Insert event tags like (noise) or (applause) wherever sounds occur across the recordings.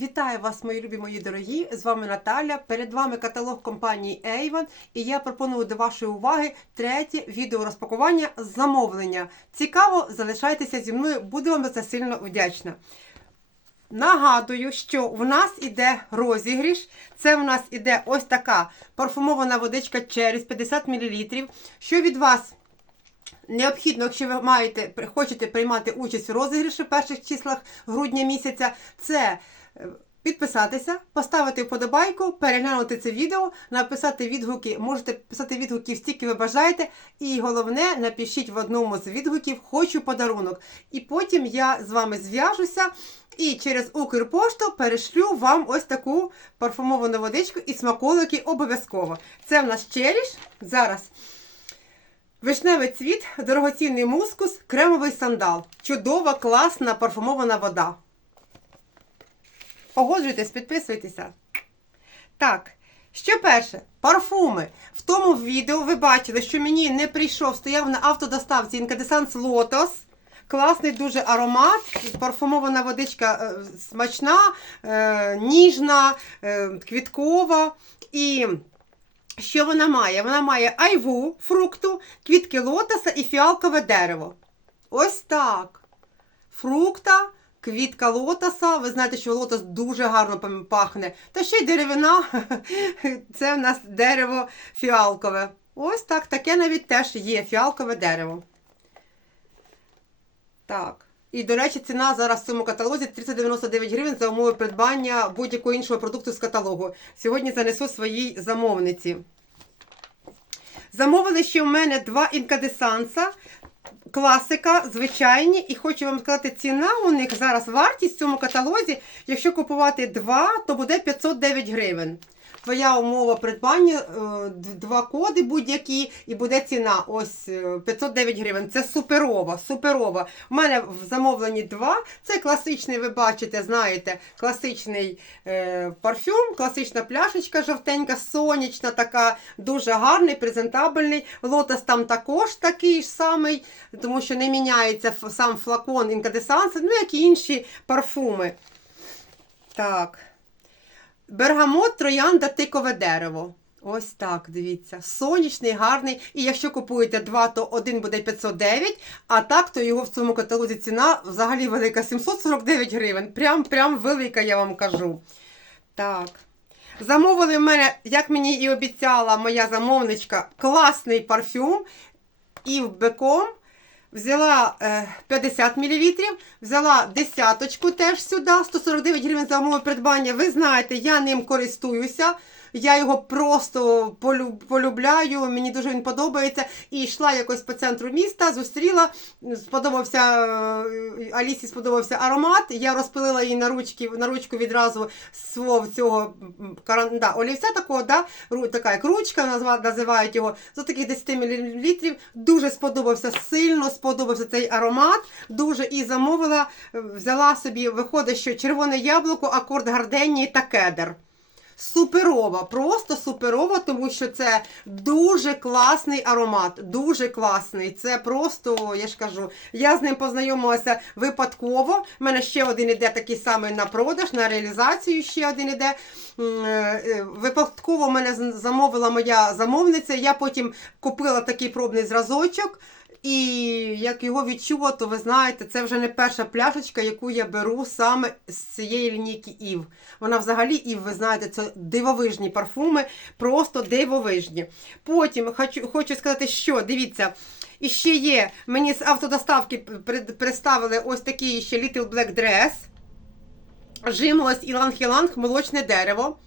Вітаю вас, мої любі мої дорогі! З вами Наталя. Перед вами каталог компанії Avon і я пропоную до вашої уваги третє відео розпакування замовлення. Цікаво, залишайтеся зі мною, буду вам за це сильно вдячна. Нагадую, що в нас іде розігріш. Це в нас іде ось така парфумована водичка через 50 мл. Що від вас Необхідно, якщо ви маєте, хочете приймати участь у розіграші в перших числах грудня місяця, це підписатися, поставити вподобайку, переглянути це відео, написати відгуки. Можете писати відгуків стільки ви бажаєте. І головне, напишіть в одному з відгуків Хочу подарунок. І потім я з вами зв'яжуся і через Укрпошту перешлю вам ось таку парфумовану водичку і смаколики обов'язково. Це в нас челіш. Зараз. Вишневий цвіт, дорогоцінний мускус, кремовий сандал. Чудова, класна парфумована вода. Погоджуйтесь, підписуйтеся. Так, що перше, парфуми. В тому відео ви бачили, що мені не прийшов, стояв на автодоставці інкадесанс Лотос. Класний дуже аромат, парфумована водичка е, смачна, е, ніжна, е, квіткова. І що вона має? Вона має айву, фрукту, квітки лотоса і фіалкове дерево. Ось так. Фрукта, квітка лотоса. Ви знаєте, що лотос дуже гарно пахне. Та ще й деревина. (laughs) Це в нас дерево фіалкове. Ось так, таке навіть теж є фіалкове дерево. Так. І, до речі, ціна зараз в цьому каталозі 399 гривень за умови придбання будь-якого іншого продукту з каталогу. Сьогодні занесу своїй замовниці. Замовили ще в мене два інкадесанса. Класика, звичайні, і хочу вам сказати, ціна у них зараз вартість в цьому каталозі. Якщо купувати два, то буде 509 гривень твоя умова придбання, е, два коди будь-які, і буде ціна ось 509 е, гривень. Це суперова, суперова. У мене в замовленні два. Це класичний, ви бачите, знаєте, класичний е, парфюм, класична пляшечка жовтенька, сонячна, така, дуже гарний, презентабельний. Лотос там також такий ж самий, тому що не міняється сам флакон інкадесанс, ну як і інші парфуми. Так. Бергамот, троянда, тикове дерево. Ось так, дивіться. Сонячний, гарний. І якщо купуєте два, то один буде 509, а так, то його в цьому каталозі ціна взагалі велика 749 гривень. Прям прям велика, я вам кажу. Так. Замовили в мене, як мені і обіцяла моя замовничка, класний парфюм. І в беком Взяла 50 е, мл, взяла десяточку теж сюди, 149 гривень за умови придбання. Ви знаєте, я ним користуюся. Я його просто полюбляю, мені дуже він подобається. І йшла якось по центру міста, зустріла, сподобався е, Алісі сподобався аромат. Я розпилила її на ручки, на ручку відразу свого цього да, олівця такого, да, така як ручка, називають його, з таких 10 мл. Дуже сподобався, сильно сподобався цей аромат. Дуже і замовила, взяла собі, виходить, що червоне яблуко, акорд гарденії та кедр. Суперова, просто суперова, тому що це дуже класний аромат. Дуже класний. Це просто, я ж кажу, я з ним познайомилася випадково. У мене ще один іде такий самий на продаж, на реалізацію ще один іде. Е, е, випадково мене замовила моя замовниця. Я потім купила такий пробний зразочок. І як його відчула, то ви знаєте, це вже не перша пляшечка, яку я беру саме з цієї лінійки Ів. Вона взагалі Ів, ви знаєте, це дивовижні парфуми, просто дивовижні. Потім хочу хочу сказати, що дивіться, і ще є, мені з автодоставки представили ось такий ще Little Black Dress. Жимолость іланг-іланг, молочне дерево.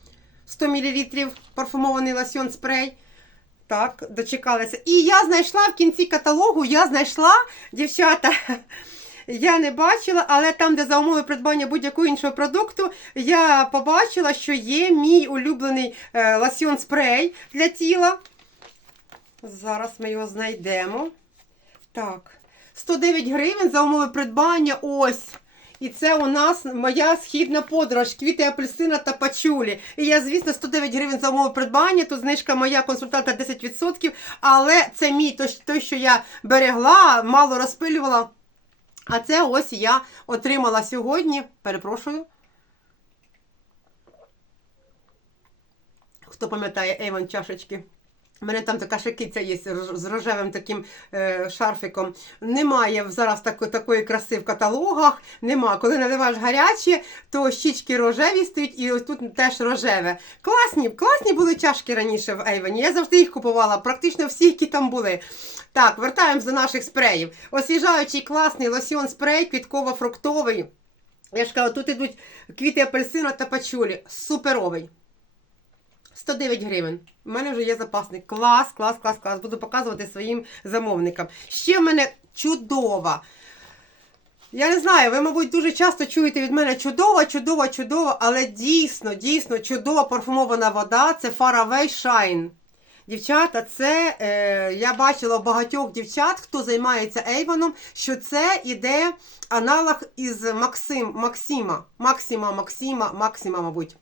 100 мл парфумований лосьон спрей. Так, дочекалася. І я знайшла в кінці каталогу, я знайшла, дівчата, (laughs) я не бачила, але там, де за умови придбання будь-якого іншого продукту, я побачила, що є мій улюблений е, лосьон спрей для тіла. Зараз ми його знайдемо. Так, 109 гривень за умови придбання. Ось. І це у нас моя східна подорож, квіти апельсина та пачулі. І я, звісно, 109 гривень за умови придбання. Тут знижка моя консультанта 10%. Але це мій той, що я берегла, мало розпилювала. А це ось я отримала сьогодні. Перепрошую. Хто пам'ятає Ейван чашечки? У мене там така шакиця є з рожевим таким е, шарфиком. Немає зараз тако, такої краси в каталогах. Нема. Коли наливаєш гаряче, то щічки рожеві стоять, і ось тут теж рожеве. Класні, класні були чашки раніше в Ейвені. Я завжди їх купувала, практично всі, які там були. Так, вертаємось до наших спреїв. Освіжаючий класний лосьон спрей, квітково-фруктовий. Я ж кажу, тут ідуть квіти апельсина та пачулі. Суперовий. 109 гривень. У мене вже є запасник. Клас, клас, клас, клас. Буду показувати своїм замовникам. Ще в мене чудова. Я не знаю, ви, мабуть, дуже часто чуєте від мене чудова, чудова, чудова, але дійсно, дійсно чудова парфумована вода це Faraway Shine. Дівчата, це е, я бачила у багатьох дівчат, хто займається Ейвоном, що це іде аналог із Максим, Максима. Максима, Максима, Максима, мабуть.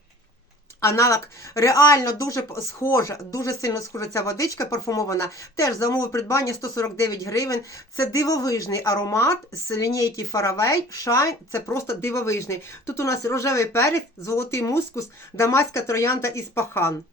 Аналог реально дуже схожа, дуже сильно схожа ця водичка парфумована. Теж за умови придбання 149 гривень. Це дивовижний аромат з лінійки Faraway Shine. Це просто дивовижний. Тут у нас рожевий перець, золотий мускус, дамаська троянда із пахан.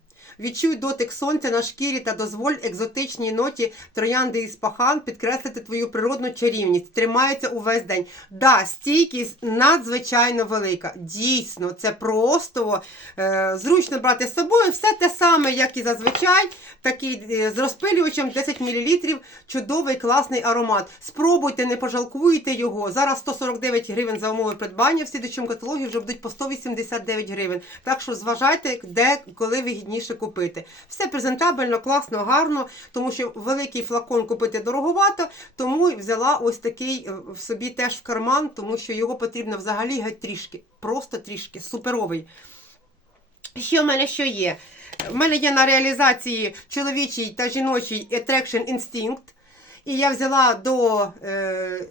Відчуй дотик сонця на шкірі та дозволь екзотичній ноті троянди із пахан підкреслити твою природну чарівність. Тримається увесь день. Да, стійкість надзвичайно велика. Дійсно, це просто е, зручно брати з собою. Все те саме, як і зазвичай. Такий е, з розпилювачем 10 мл. Чудовий класний аромат. Спробуйте, не пожалкуйте його. Зараз 149 гривень за умови придбання. В слідчому каталогі вже будуть по 189 гривень. Так що зважайте, де коли вигідніше купити. Все презентабельно, класно, гарно, тому що великий флакон купити дороговато, тому взяла ось такий е, собі теж в карман, тому що його потрібно взагалі геть трішки. Просто трішки, суперовий. Що в мене що є? В мене є на реалізації чоловічий та жіночий Attraction Instinct. І я взяла до е,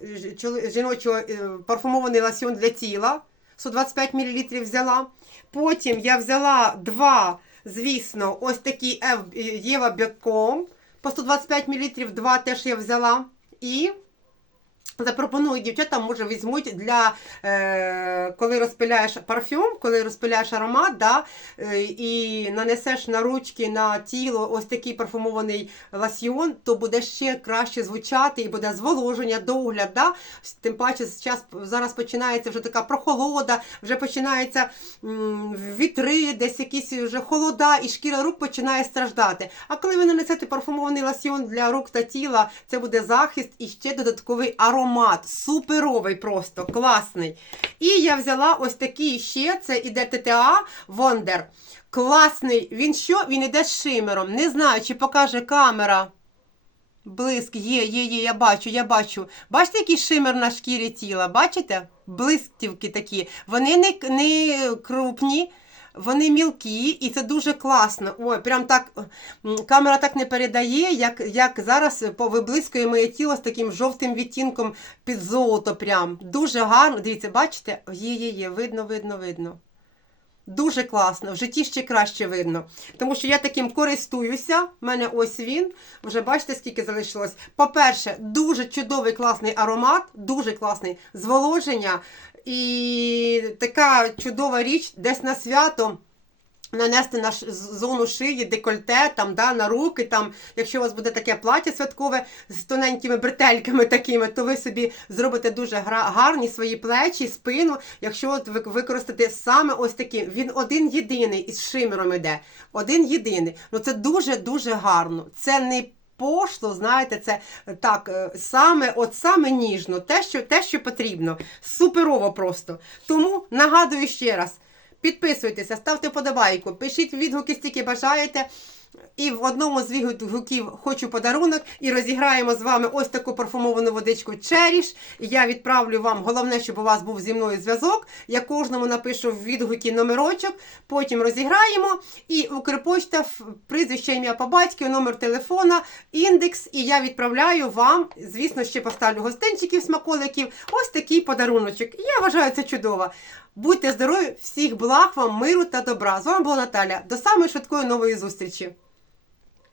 жіночого е, парфумований лосьон для тіла. 125 мл взяла. Потім я взяла два, звісно, ось такі Єва Беком. По 125 мл, два теж я взяла. І Запропоную дівчатам, може, візьмуть для е, коли розпиляєш парфюм, коли розпиляєш аромат, да, е, і нанесеш на ручки, на тіло ось такий парфумований лосьйон, то буде ще краще звучати і буде зволоження, догляд. Да? Тим паче зараз, зараз починається вже така прохолода, вже починається м, вітри, десь якісь вже холода, і шкіра рук починає страждати. А коли ви нанесете парфумований лосьйон для рук та тіла, це буде захист і ще додатковий аромат. Суперовий просто, класний. І я взяла ось такий ще, це іде ТТА Wonder. Класний. Він що? Він іде з шимером. Не знаю, чи покаже камера. Блиск, є, є, є, я бачу, я бачу. Бачите, який шимер на шкірі тіла? Бачите? Блисківки такі. Вони не, не крупні, вони мілкі, і це дуже класно. Ой, прям так камера так не передає, як, як зараз виблискує моє тіло з таким жовтим відтінком під золото. Прям. Дуже гарно. Дивіться, бачите? Є, є, є, видно, видно, видно. Дуже класно, в житті ще краще видно. Тому що я таким користуюся. У мене ось він. Вже бачите, скільки залишилось. По-перше, дуже чудовий класний аромат, дуже класний зволоження. І така чудова річ десь на свято. Нанести на зону шиї, декольте, там, да, на руки, там, якщо у вас буде таке плаття святкове з тоненькими бретельками такими, то ви собі зробите дуже гарні свої плечі, спину, якщо от ви використаєте саме ось такий. Він один єдиний із шимером іде. Один єдиний. Ну це дуже-дуже гарно. Це не пошло, знаєте, це так, е, саме, от саме ніжно, те, що, те, що потрібно. Суперово просто. Тому нагадую ще раз. Підписуйтеся, ставте подобайку, пишіть відгуки, стільки бажаєте. І в одному з відгуків хочу подарунок і розіграємо з вами ось таку парфумовану водичку Cherish. Я відправлю вам, головне, щоб у вас був зі мною зв'язок. Я кожному напишу в відгуки номерочок, потім розіграємо. І Укрпочта, прізвище ім'я по батькові, номер телефона, індекс. І я відправляю вам, звісно, ще поставлю гостинчиків, смаколиків. Ось такий подаруночок. Я вважаю це чудово. Будьте здорові, всіх благ вам, миру та добра. З вами була Наталя. До самої швидкої нової зустрічі.